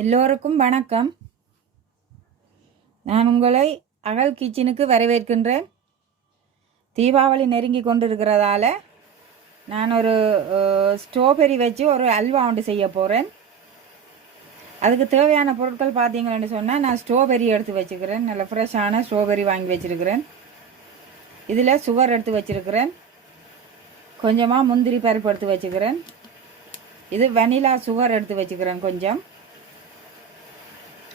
எல்லோருக்கும் வணக்கம். நான் உங்களை அகல் கிச்சனுக்கு வரவேற்கின்றேன். தீபாவளி நெருங்கி கொண்டிருக்கிறதால நான் ஒரு ஸ்ட்ராபெரி வச்சு ஒரு அல்வா ஒன்று செய்ய போகிறேன். அதுக்கு தேவையான பொருட்கள் பார்த்தீங்கன்னு சொன்னால், நான் ஸ்ட்ராபெரி எடுத்து வச்சுக்கிறேன். நல்ல ஃப்ரெஷ்ஷான ஸ்ட்ராபெரி வாங்கி வச்சுருக்கிறேன். இதில் சுகர் எடுத்து வச்சுருக்கிறேன். கொஞ்சமாக முந்திரி பருப்பு எடுத்து வச்சுக்கிறேன். இது வெனிலா சுகர் எடுத்து வச்சுக்கிறேன். கொஞ்சம்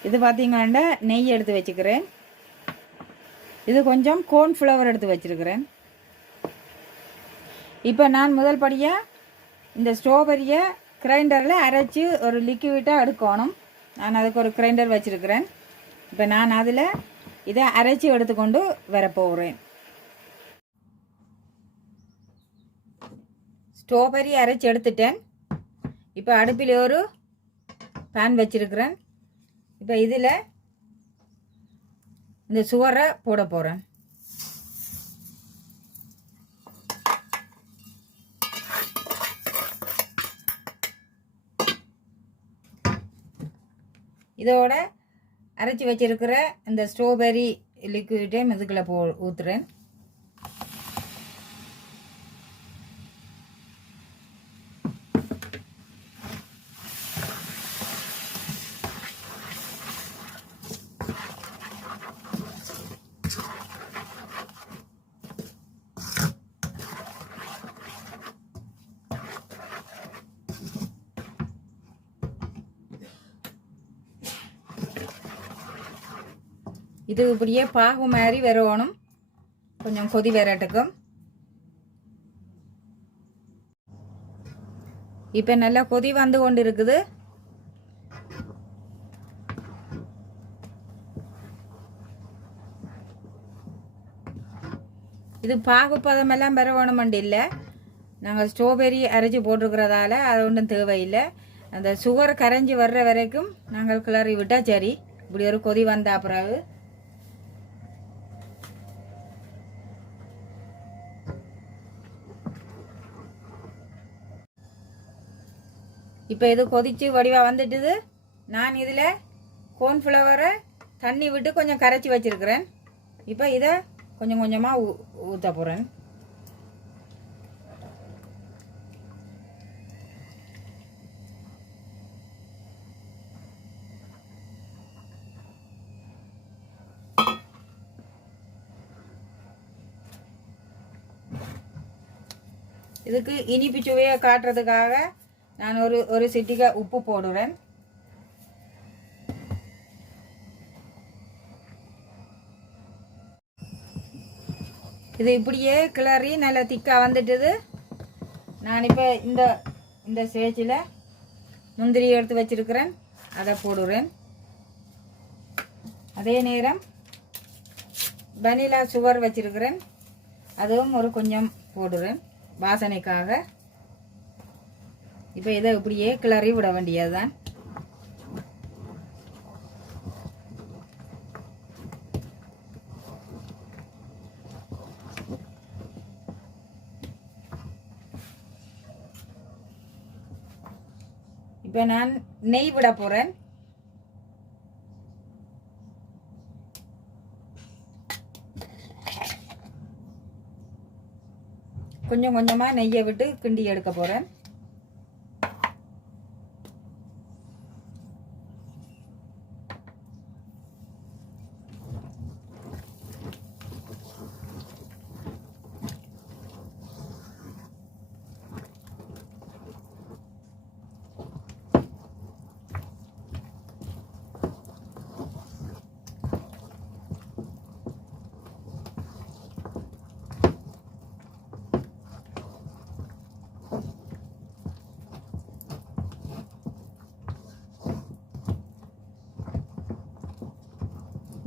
இது பார்த்தீங்கன்னா நெய் எடுத்து வச்சுக்கிறேன். இது கொஞ்சம் கோர்ன்ஃப்ளவர் எடுத்து வச்சுருக்கிறேன். இப்போ நான் முதல் படியாக இந்த ஸ்ட்ராபெரியை கிரைண்டரில் அரைச்சி ஒரு லிக்விட்டாக எடுக்கணும். நான் அதுக்கு ஒரு கிரைண்டர் வச்சுருக்கிறேன். இப்போ நான் அதில் இதை அரைச்சி எடுத்துக்கொண்டு வரப்போகிறேன். ஸ்ட்ராபெரி அரைச்சி எடுத்துட்டேன். இப்போ அடுப்பில் ஒரு பேன் வச்சுருக்கிறேன். இப்போ இதில் இந்த சுகரை போட போகிறேன். இதோட அரைச்சி வச்சிருக்கிற இந்த ஸ்ட்ராபெரி லிக்விடையும் இதுக்குள்ளே ஊற்றுறேன். இது இப்படியே பாகு மாதிரி வரணும். கொஞ்சம் கொதி வரட்டுக்கும். இப்போ நல்லா கொதி வந்து கொண்டு இருக்குது. இது பாகு பதமெல்லாம் வரணுமெண்டு இல்லை. நாங்கள் ஸ்ட்ராபெரி அரைச்சி போட்டிருக்கிறதால அது ஒன்றும் தேவையில்லை. அந்த சுகர் கரைஞ்சி வர்ற வரைக்கும் நாங்கள் கிளறி விட்டால் சரி. இப்படி ஒரு கொதி வந்த பிறகு இப்போ இது கொதித்து வடிவாக வந்துட்டுது. நான் இதில் கோர்ன்ஃப்ளவரை தண்ணி விட்டு கொஞ்சம் கரைச்சி வச்சுருக்கிறேன். இப்போ இதை கொஞ்சம் கொஞ்சமாக ஊற்ற போகிறேன். இதுக்கு இனிப்பு சுவையை காட்டுறதுக்காக நான் ஒரு சிட்டிகை உப்பு போடுறேன். இது இப்படியே கிளறி நல்லா திக்காக வந்துட்டுது. நான் இப்போ இந்த ஸ்டேஜில் முந்திரி எடுத்து வச்சிருக்கிறேன். அதை போடுறேன். அதே நேரம் வெனிலா சுகர் வச்சிருக்கிறேன். அதுவும் ஒரு கொஞ்சம் போடுறேன் வாசனைக்காக. இப்போ இதை இப்படியே கிளறி விட வேண்டியதுதான். இப்போ நான் நெய் விட போகிறேன். கொஞ்சம் கொஞ்சமாக நெய்யை விட்டு கிண்டி எடுக்க போகிறேன்.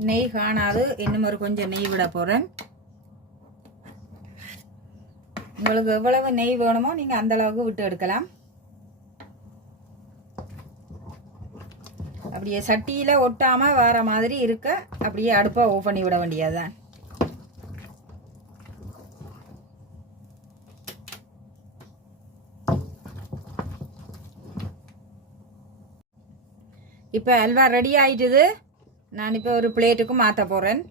நெய் காணாது, இன்னும் ஒரு கொஞ்சம் நெய் விட போகிறேன். உங்களுக்கு எவ்வளவு நெய் வேணுமோ நீங்கள் அந்த அளவுக்கு விட்டு எடுக்கலாம். அப்படியே சட்டியில் ஒட்டாமல் வர மாதிரி இருக்க அப்படியே அடுப்பை ஆஃப் பண்ணி விட வேண்டியதுதான். இப்போ அல்வா ரெடி ஆயிட்டுது. நான் இப்போ ஒரு பிளேட்டுக்கு மாற்ற போகிறேன்.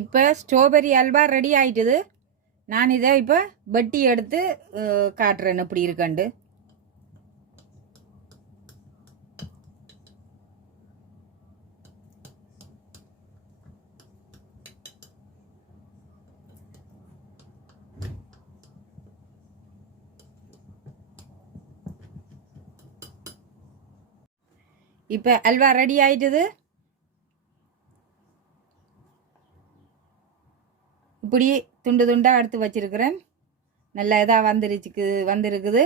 இப்போ ஸ்ட்ராபெரி அல்வா ரெடி ஆயிட்டுது. நான் இதை இப்போ வெட்டி எடுத்து காட்டுறேன் எப்படி இருக்கண்டு. இப்போ அல்வா ரெடி ஆயிட்டுது. இப்படி துண்டு துண்டாக எடுத்து வச்சிருக்கிறேன். நல்ல இதாக வந்திருக்குது.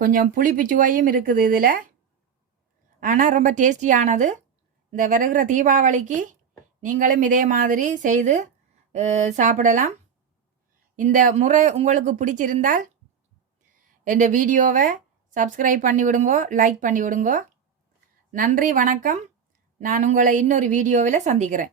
கொஞ்சம் புளிப்பு சுவையும் இருக்குது இதில். ஆனால் ரொம்ப டேஸ்டியானது. இந்த வருகிற தீபாவளிக்கு நீங்களும் இதே மாதிரி செய்து சாப்பிடலாம். இந்த முறை உங்களுக்கு பிடிச்சிருந்தால் இந்த வீடியோவை சப்ஸ்கிரைப் பண்ணி விடுங்கோ, லைக் பண்ணி விடுங்கோ. நன்றி, வணக்கம். நான் உங்களை இன்னொரு வீடியோவில் சந்திக்கிறேன்.